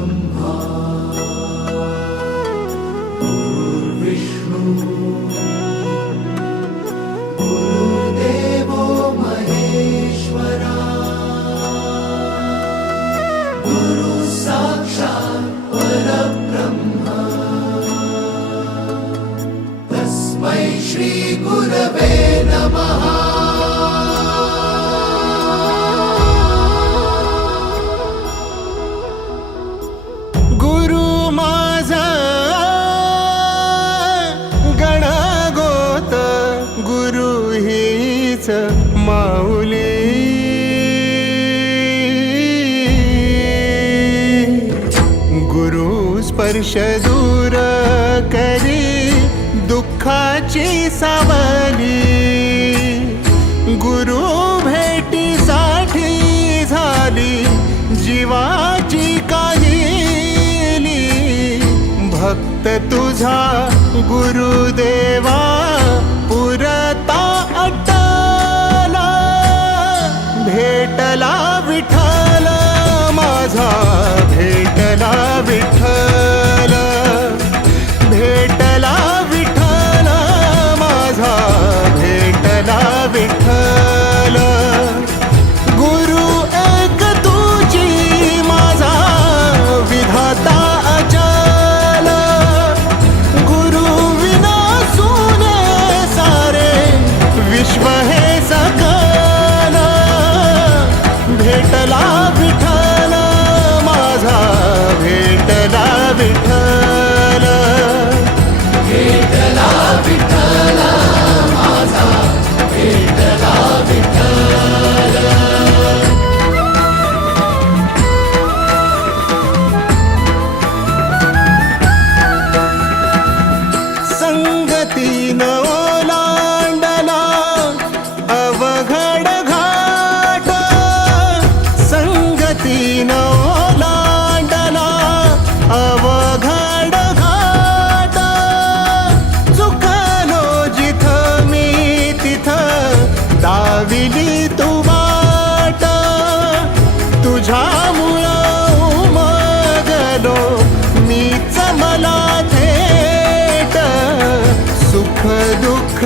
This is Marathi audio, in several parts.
ब्रह्मा गुरुर्विष्णु गुरुर्देवो महेश्वरा गुरु साक्षात् परब्रह्म तस्मै श्री गुरवे नमः। माऊली गुरु स्पर्श दूर करी दुःखाची सावली गुरु भेटीसाठी झाली जीवाची काहिली भक्त तुझा गुरुदेवा पुरता भेटला विठ्ठल माझा भेटला विठ्ठल भेटला विठ्ठल माझा भेटला विठ्ठल गुरु एक तुझी माझा विधाता अचल गुरु विना सुने सारे विश्व हे सकल भेटला विठ्ठल माझा भेटला विठ्ठल भेटला विठ्ठल माझा भेटला विठ्ठल। संगतीन ओलांडला अवघड घाट संगतीन ओलांडला अवघड घाट चुकलो जिथं मी तिथं दाविली तू वाट तुझ्यामुळं उमगलो मीच मला थेट सुख दुःख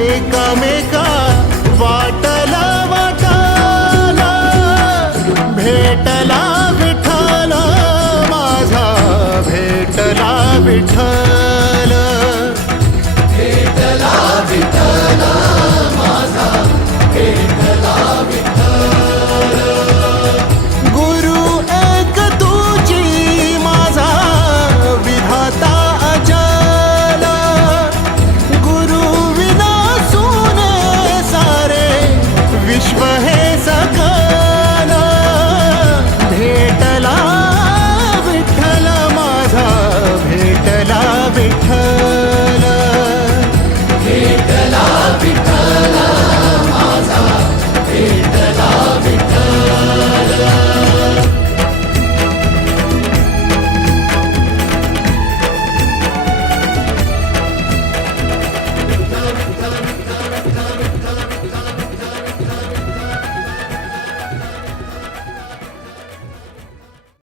एकामेका वाटला वाटला भेटला विठ्ठल माझा भेटला विठ्ठल